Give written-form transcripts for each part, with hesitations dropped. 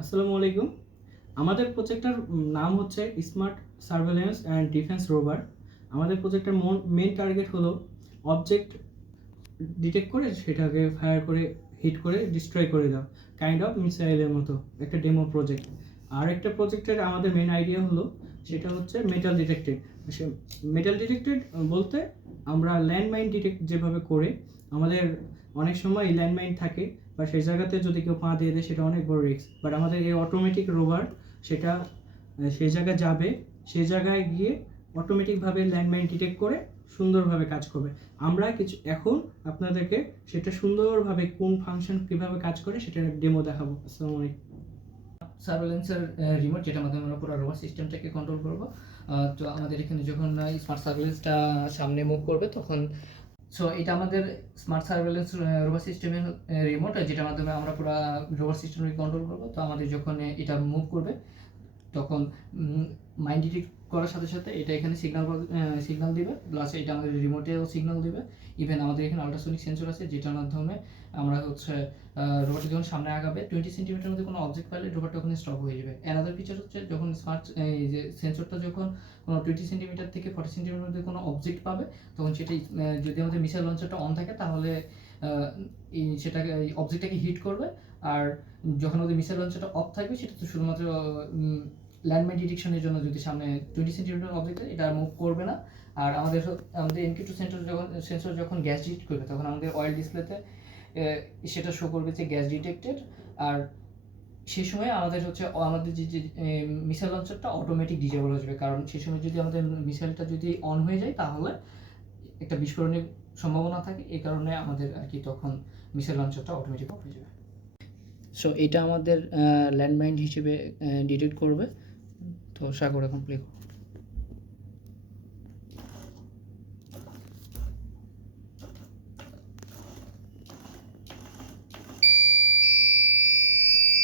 আসসালামু আলাইকুম। আমাদের প্রজেক্টটার নাম হচ্ছে smart surveillance and defence rover. আমাদের প্রজেক্টের মেন টার্গেট হলো অবজেক্ট ডিটেক্ট করে সেটাকে ফায়ার করে হিট করে ডিস্ট্রয় করে দেওয়া, কাইন্ড অফ মিসাইলের মতো একটা ডেমো প্রজেক্ট। আর একটা প্রজেক্টের আমাদের মেন আইডিয়া হলো সেটা হচ্ছে মেটাল ডিটেক্টেড। মেটাল ডিটেক্টেড বলতে আমরা ল্যান্ডমাইন ডিটেক্ট যেভাবে করে, আমাদের অনেক সময় ল্যান্ডমাইন থাকে বা সেই জায়গাতে যদি কেউ পা দিয়ে দেয় সেটা অনেক বড় রিস্ক, বাট আমাদের এই অটোমেটিক রোভার সেটা সেই জায়গায় যাবে, সেই জায়গায় গিয়ে অটোমেটিকভাবে ল্যান্ডমাইন ডিটেক্ট করে সুন্দরভাবে কাজ করবে। আমরা কিছু এখন আপনাদেরকে সেটা সুন্দরভাবে কোন ফাংশন কীভাবে কাজ করে সেটা ডেমো দেখাবো। আসসালামু আলাইকুম। সার্ভেলেন্সের রিমোট, যেটার মাধ্যমে আমরা পুরো রোভার সিস্টেমটাকে কন্ট্রোল করব। তো আমাদের এখানে যখন স্মার্ট সার্ভেলেন্সটা সামনে মুভ করবে তখন এটা আমাদের স্মার্ট সার্ভেলেন্স রোভার সিস্টেমের রিমোট, যেটার মাধ্যমে আমরা পুরো রোভার সিস্টেমকে কন্ট্রোল করব। তো আমাদের যখন এটা মুভ করবে তখন মাইন্ড ডিটেক্ট করার সাথে সাথে এটা এখানে সিগন্যাল দিবে, প্লাস এটা আমাদের রিমোটেও সিগন্যাল দিবে। ইভেন আমাদের এখানে আল্ট্রাসনিক সেন্সর আছে, যেটার মাধ্যমে আমরা রোবটটা যখন সামনে আগাবে 20 সেন্টিমিটার মধ্যে কোনো অবজেক্ট পাইলে রোবটটা ওখানে স্টপ হয়ে যাবে। অ্যানাদার ফিচার হচ্ছে যখন স্মার্ট এই যে সেন্সরটা যখন কোনো 20 সেন্টিমিটার থেকে 40 সেন্টিমিটার মধ্যে কোনো অবজেক্ট পাবে তখন সেটা যদি আমাদের মিসাইল লঞ্চারটা অন থাকে তাহলে সেটাকে অবজেক্টটাকে হিট করবে। আর যখন আমাদের মিসাইল লঞ্চারটা অফ থাকবে সেটা তো শুধুমাত্র ল্যান্ডমাইন ডিটেকশনের জন্য, যদি সামনে 20 সেন্টিমিটার অবজেক্ট এটা মুভ করবে না। আর আমাদের MQ2 সেন্সর যখন গ্যাস ডিটেক্ট করবে তখন আমাদের অয়েল ডিসপ্লেতে সেটা শো করবে যে গ্যাস ডিটেক্টেড। আর সেই সময় আমাদের যে মিসাইল লঞ্চারটা অটোমেটিক ডিজেবল হয়ে যাবে, কারণ সেই সময় যদি আমাদের মিসাইলটা যদি অন হয়ে যায় তাহলে একটা বিস্ফোরণের সম্ভাবনা থাকে। এই কারণে আমাদের আর কি তখন মিসাইল লঞ্চারটা অটোমেটিক অফ হয়ে যাবে। এটা আমাদের ল্যান্ডমাইন হিসেবে ডিটেক্ট করবে। তো সাগর এখন প্লে করো।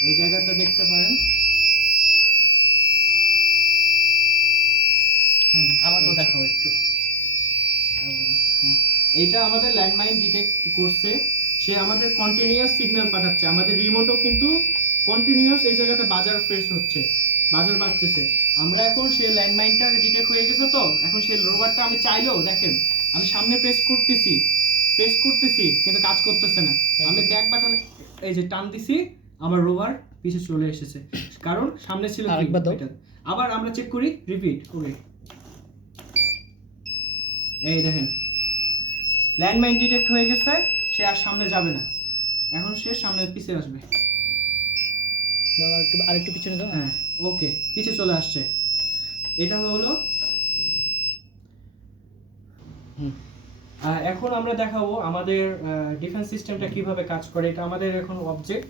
এই জায়গাটা দেখতে পারেন। আমাকেও দেখাও একটু। হ্যাঁ, এইটা আমাদের ল্যান্ডমাইন ডিটেক্ট করছে, সে আমাদের কন্টিনিউয়াস সিগন্যাল পাঠাচ্ছে। আমাদের রিমোটও কিন্তু কন্টিনিউয়াস এই জায়গাতে বাজার ফ্রেশ হচ্ছে, বাজার বাজতেছে। আমরা এখন সেই ল্যান্ডমাইনটা ডিটেক্ট হয়ে গেছে, তো এখন সেই রোভারটা আমি চাইলেও দেখেন আমি সামনে প্রেস করতেছি কিন্তু কাজ করতেছে না। আমি ব্যাক বাটন এই যে টান দিছি, আমার রোভার পিছে চলে এসেছে, কারণ সামনে ছিল এটা। আবার আমরা চেক করি, রিপিট করি। এই দেখেন ল্যান্ডমাইন ডিটেক্ট হয়ে গেছে, সে আর সামনে যাবে না, এখন সে সামনে পিছে আসবে। আরেকটু পিছনে দাও। হ্যাঁ, ওকে, পিছে চলে আসছে। এটা হলো। এখন আমরা দেখাবো আমাদের ডিফেন্স সিস্টেমটা কিভাবে কাজ করে। এটা আমাদের এখন অবজেক্ট,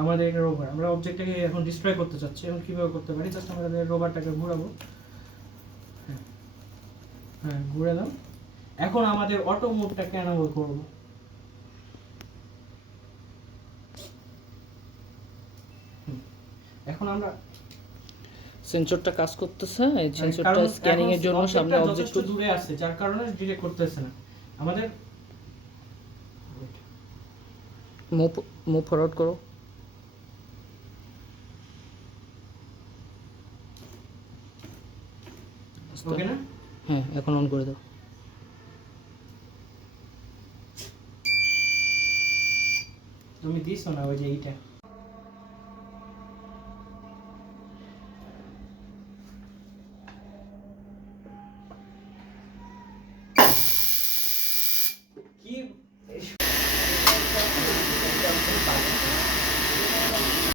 আমাদের রোভার। আমরা অবজেক্টটাকে এখন ডিস্ট্রয় করতে চাচ্ছি। এখন কিভাবে করতে পারি, জাস্ট আমাদের রোভারটাকে ঘোরাবো। হ্যাঁ, ঘুরালাম। এখন আমাদের অটো মোডটাকে এনেবল করব। এখন আমরা সেন্সরটা কাজ করতেছে, এই সেন্সরটা স্ক্যানিং এর জন্য সামনে অবজেক্ট দূরে আছে, যার কারণে ডিটেক্ট করতেছে না। আমাদের মুভ ফরওয়ার্ড করো। ওকে না? হ্যাঁ, এখন অন করে দাও। তুমি দিছো না ওই যে এইটা।